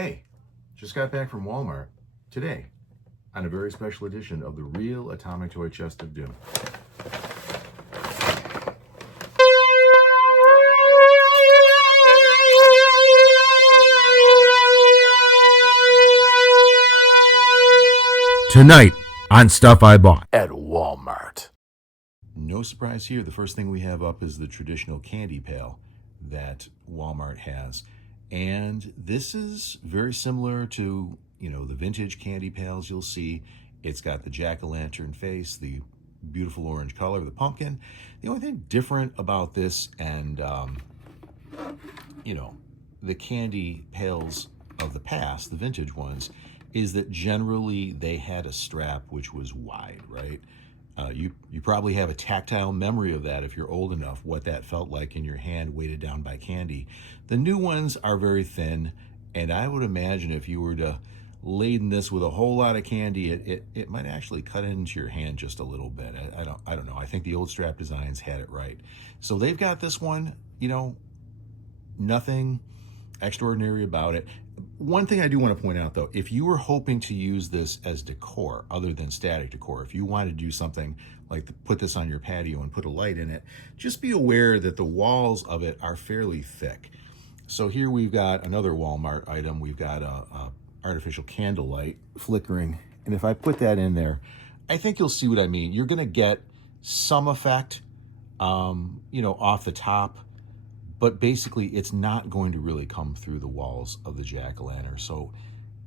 Hey, just got back from Walmart today on a very special edition of the Real Atomic Toy Chest of Doom. Tonight on Stuff I Bought At Walmart. No surprise here, the first thing we have up is the traditional candy pail that Walmart has. And this is very similar to, the vintage candy pails you'll see. It's got the jack-o'-lantern face, the beautiful orange color of the pumpkin. The only thing different about this and, the candy pails of the past, the vintage ones, is that generally they had a strap which was wide, right? You probably have a tactile memory of that if you're old enough, what that felt like in your hand weighted down by candy. The new ones are very thin, and I would imagine if you were to laden this with a whole lot of candy, it might actually cut into your hand just a little bit. I don't know. I think the old strap designs had it right. So they've got this one, nothing extraordinary about it. One thing I do want to point out, though, if you were hoping to use this as decor other than static decor, if you wanted to do something like put this on your patio and put a light in it, just be aware that the walls of it are fairly thick. So here we've got another Walmart item. We've got a artificial candle light flickering. And if I put that in there, I think you'll see what I mean. You're going to get some effect, off the top. But basically, it's not going to really come through the walls of the jack-o'-lantern. So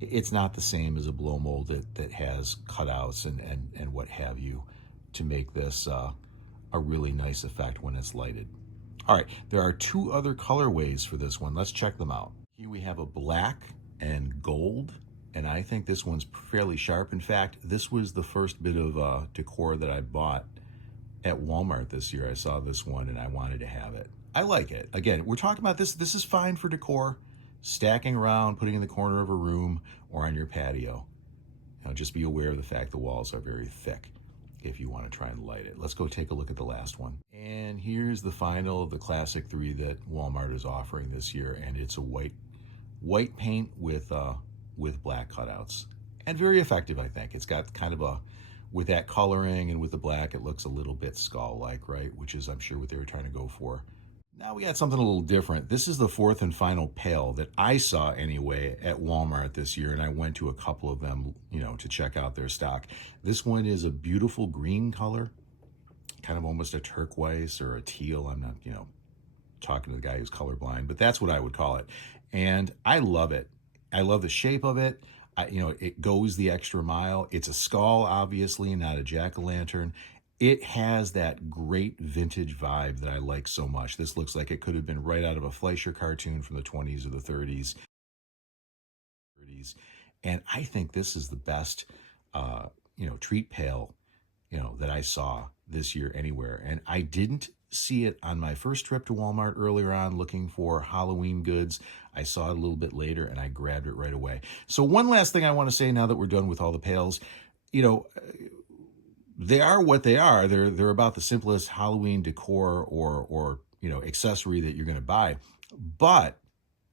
it's not the same as a blow mold that has cutouts and what have you to make this a really nice effect when it's lighted. All right, there are two other colorways for this one. Let's check them out. Here we have a black and gold, and I think this one's fairly sharp. In fact, this was the first bit of decor that I bought at Walmart this year. I saw this one and I wanted to have it. I like it. Again, we're talking about this. This is fine for decor, stacking around, putting in the corner of a room or on your patio. Just be aware of the fact the walls are very thick if you want to try and light it. Let's go take a look at the last one. And here's the final of the classic three that Walmart is offering this year, and it's a white paint with black cutouts, and very effective. I think it's got kind of with that coloring and with the black, it looks a little bit skull-like, right? Which is, I'm sure, what they were trying to go for. Now we got something a little different. This is the fourth and final pail that I saw anyway at Walmart this year, and I went to a couple of them, to check out their stock. This one is a beautiful green color, kind of almost a turquoise or a teal. I'm not, talking to the guy who's colorblind, but that's what I would call it. And I love it. I love the shape of it. It goes the extra mile. It's a skull, obviously, not a jack-o'-lantern. It has that great vintage vibe that I like so much. This looks like it could have been right out of a Fleischer cartoon from the 20s or the 30s. And I think this is the best, treat pail, that I saw this year anywhere. And I didn't see it on my first trip to Walmart earlier on looking for Halloween goods. I saw it a little bit later and I grabbed it right away. So one last thing I want to say now that we're done with all the pails, they are what they are. They're about the simplest Halloween decor or accessory that you're going to buy. But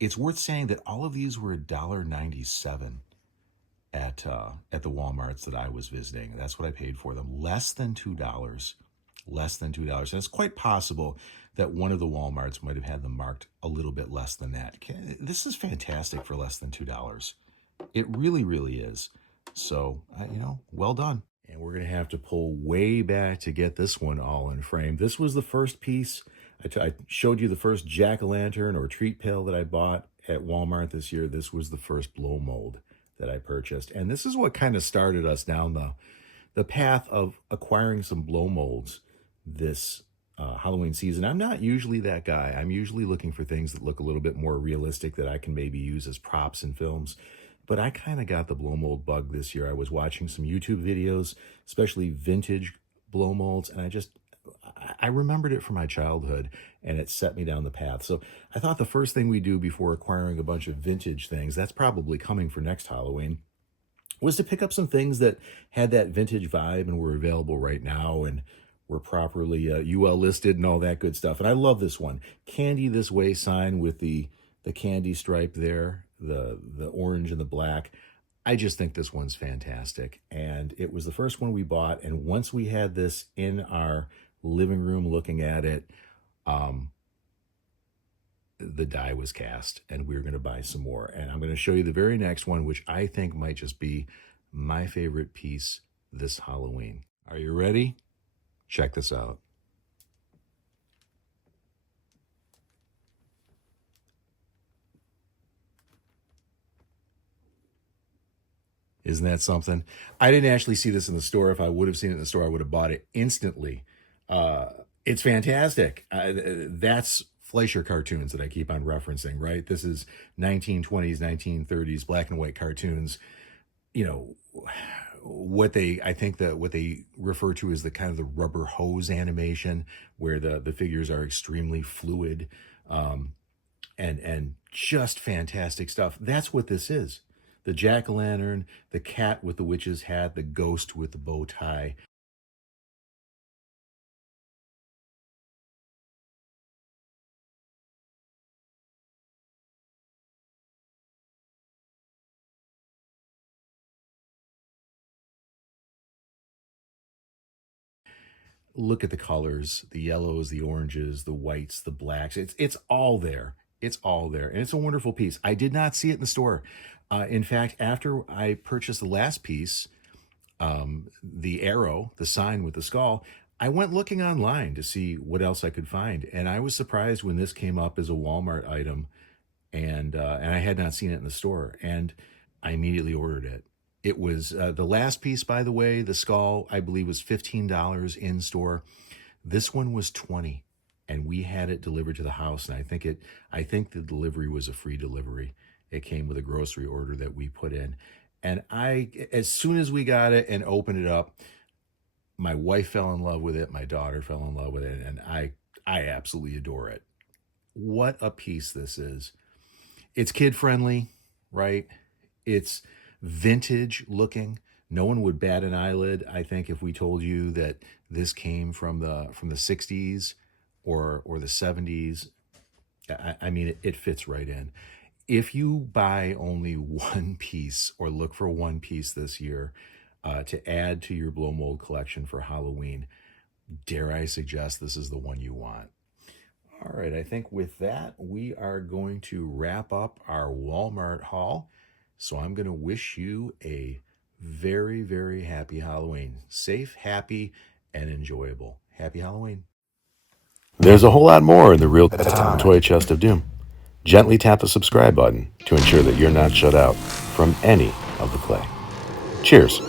it's worth saying that all of these were $1.97 at the Walmarts that I was visiting. That's what I paid for them. Less than $2. Less than $2. And it's quite possible that one of the Walmarts might have had them marked a little bit less than that. This is fantastic for less than $2. It really, really is. So, well done. And we're going to have to pull way back to get this one all in frame. This was the first piece. I showed you the first jack-o'-lantern or treat pail that I bought at Walmart this year. This was the first blow mold that I purchased. And this is what kind of started us down the path of acquiring some blow molds this Halloween season. I'm not usually that guy. I'm usually looking for things that look a little bit more realistic that I can maybe use as props in films. But I kind of got the blow mold bug this year. I was watching some YouTube videos, especially vintage blow molds, and I remembered it from my childhood, and it set me down the path. So I thought the first thing we do before acquiring a bunch of vintage things, that's probably coming for next Halloween, was to pick up some things that had that vintage vibe and were available right now and were properly UL listed and all that good stuff. And I love this one. Candy This Way sign with the candy stripe there. the orange and the black. I just think this one's fantastic. And it was the first one we bought. And once we had this in our living room looking at it, the die was cast and we were going to buy some more. And I'm going to show you the very next one, which I think might just be my favorite piece this Halloween. Are you ready? Check this out. Isn't that something? I didn't actually see this in the store. If I would have seen it in the store, I would have bought it instantly. It's fantastic. That's Fleischer cartoons that I keep on referencing, right? This is 1920s, 1930s black and white cartoons. You know, I think that what they refer to as the kind of the rubber hose animation, where the figures are extremely fluid, and just fantastic stuff. That's what this is. The jack-o'-lantern, the cat with the witch's hat, the ghost with the bow tie. Look at the colors, the yellows, the oranges, the whites, the blacks. It's all there. It's all there. And it's a wonderful piece. I did not see it in the store. In fact, after I purchased the last piece, the arrow, the sign with the skull, I went looking online to see what else I could find. And I was surprised when this came up as a Walmart item, and I had not seen it in the store. And I immediately ordered it. It was the last piece, by the way, the skull, I believe, was $15 in store. This one was $20, and we had it delivered to the house. And I think the delivery was a free delivery. It came with a grocery order that we put in. And as soon as we got it and opened it up, my wife fell in love with it. My daughter fell in love with it, and I absolutely adore it. What a piece this is. It's kid friendly, right? It's vintage looking. No one would bat an eyelid, I think, if we told you that this came from the 60s or the 70s. I mean, it fits right in. If you buy only one piece or look for one piece this year to add to your blow mold collection for Halloween, dare I suggest this is the one you want. All right, I think with that, we are going to wrap up our Walmart haul. So I'm going to wish you a very, very happy Halloween. Safe, happy, and enjoyable. Happy Halloween. There's a whole lot more in the Real Toy Chest of Doom. Gently tap the subscribe button to ensure that you're not shut out from any of the play. Cheers.